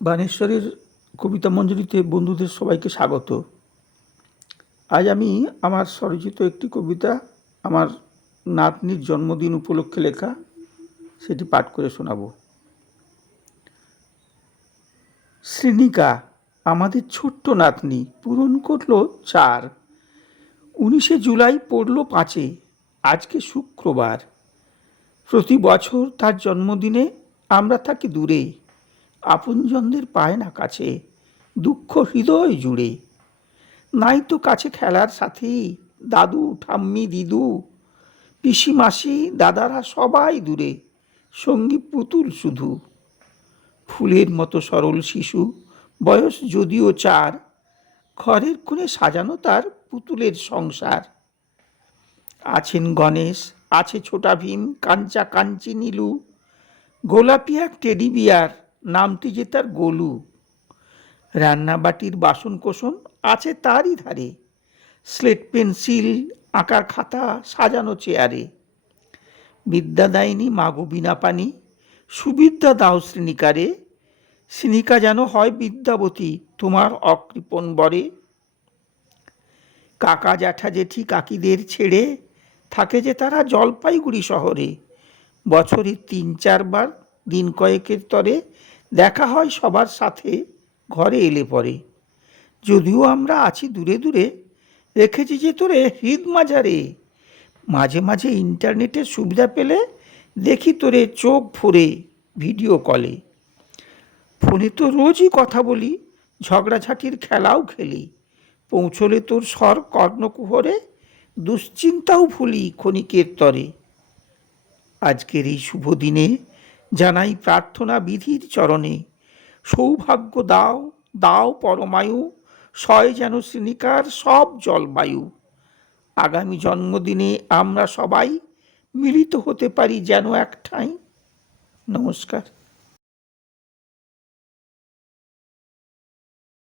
বানেশ্বরের কবিতা মঞ্জুরিতে বন্ধুদের সবাইকে স্বাগত। আজ আমি আমার স্বরচিত একটি কবিতা আমার নাতনির জন্মদিন উপলক্ষে লেখা, সেটি পাঠ করে শোনাব। শ্রীনিকা আমাদের ছোট্ট নাতনি পূরণ করল 4। 19শে জুলাই পড়ল 5-এ, আজকে শুক্রবার। প্রতি বছর তার জন্মদিনে আমরা থাকি দূরে, আপনজনদের পায় না কাছে, দুঃখ হৃদয় জুড়ে। নাই তো কাছে খেলার সাথী, দাদু ঠাম্মি দিদু পিসি মাসি দাদারা সবাই দূরে, সঙ্গী পুতুল শুধু। ফুলের মতো সরল শিশু, বয়স যদিও 4, ঘরের কোণে সাজানো তার পুতুলের সংসার। আছেন গণেশ, আছে ছোটা ভীম, কাঞ্চা কাঞ্চি নীলু, গোলাপি এক টেডি বিয়ার, নামটি যে তার গোলু। রান্নাবাটির বাসন কোসন আছে তারই ধারে, স্লেট পেন্সিল আঁকার খাতা সাজানো চেয়ারে। বিদ্যা দেয়নি মাগো বিনা পানি, সুবিদ্যা দাও শ্রীনিকারে, শ্রীনিকা যেন হয় বিদ্যাবতী তোমার অকৃপণ বরে। কাকা জ্যাঠা জেঠি কাকিদের ছেড়ে থাকে যে তারা জলপাইগুড়ি শহরে, বছরে 3-4 বার দিন কয়েকের তরে দেখা হয় সবার সাথে ঘরে এলে পরে। যদিও আমরা আছি দূরে দূরে, রেখেছি যে তোরে হৃদ মাঝারে, মাঝে মাঝে ইন্টারনেটের সুবিধা পেলে দেখি তোরে চোখ ভরে ভিডিও কলে। ফোনে তো রোজই কথা বলি, ঝগড়াঝাটির খেলাও খেলি, পৌঁছলে তোর স্বর কর্ণকুহরে, দুশ্চিন্তাও ভুলি ক্ষণিকের তরে। আজকের এই শুভ দিনে জানাই প্রার্থনা বিধির চরণে, সৌভাগ্য দাও দাও পরমায়ু, সয় যেন শ্রীনিকার সব জলবায়ু। আগামী জন্মদিনে আমরা সবাই মিলিত হতে পারি যেন এক ঠাঁই। নমস্কার।